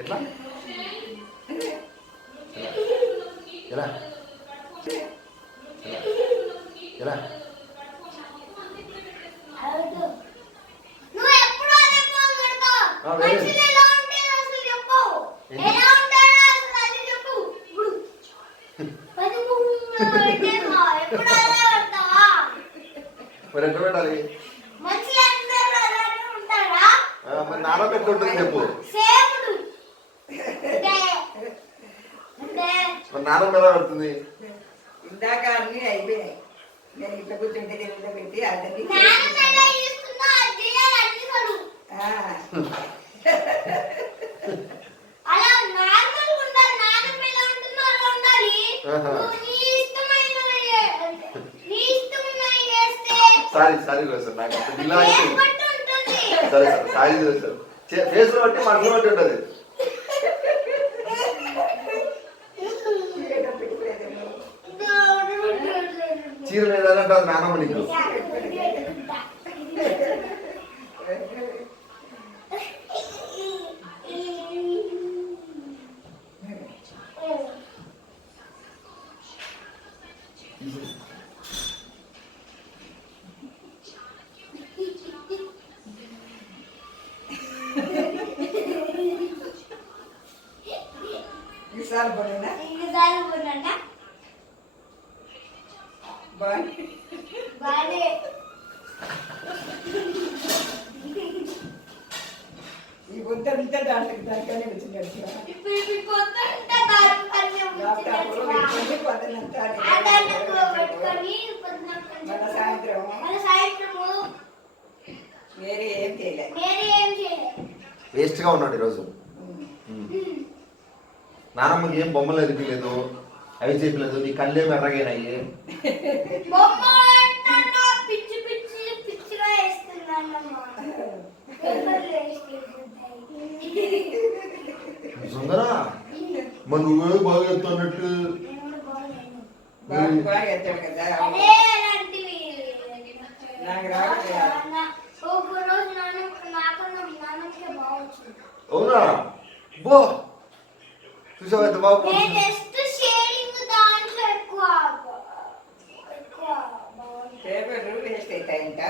ఎట్లా ఎలా ఎలా మరి ఎట్లా పెట్టాలి? మరి నాన్న పెద్ద ఉంటుంది చెప్పు. మరి నాన్న ఎలా పడుతుంది? ఇందాక అన్ని అయిపోయాయి. నేను ఇట్లా కూర్చుంటే దేవుళ్ళ పెట్టి అతన్ని సారీ సారీ సార్ నాకు ఇలా సరే సార్ సారీ సార్ ఫేస్ లో బట్టి మనసులో బట్టి ఉంటుంది. చీర లేదంటే అది నానమ్మ నీకు. ఈసారి పోలేనా? ఈ పొద్దుంటే దాంట్లోకి దానికనే వచ్చినట్టు సాయంత్రం వేరే ఏం చేయలేదు. వేస్ట్ గా ఉన్నాడు ఈరోజు. నానమ్మకి ఏం బొమ్మలు ఎదిగలేదు, అవి చెప్పలేదు, నీ కళ్ళేమి ఎర్రగైనాయి. సుందరా మరి నువ్వే బాగా చెప్తానట్టు. బాగా ఎత్తాడు కదా నాకు రావట్లేదు. అవునా? బో చూసావా ఎంత బాగా పేపర్ వేస్ట్ అవుతాయి. ఇంకా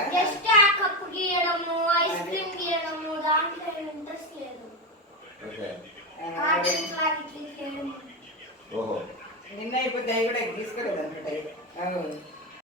నిన్న అయిపోతే అవి కూడా తీసుకోలేదు అన్నట్టు.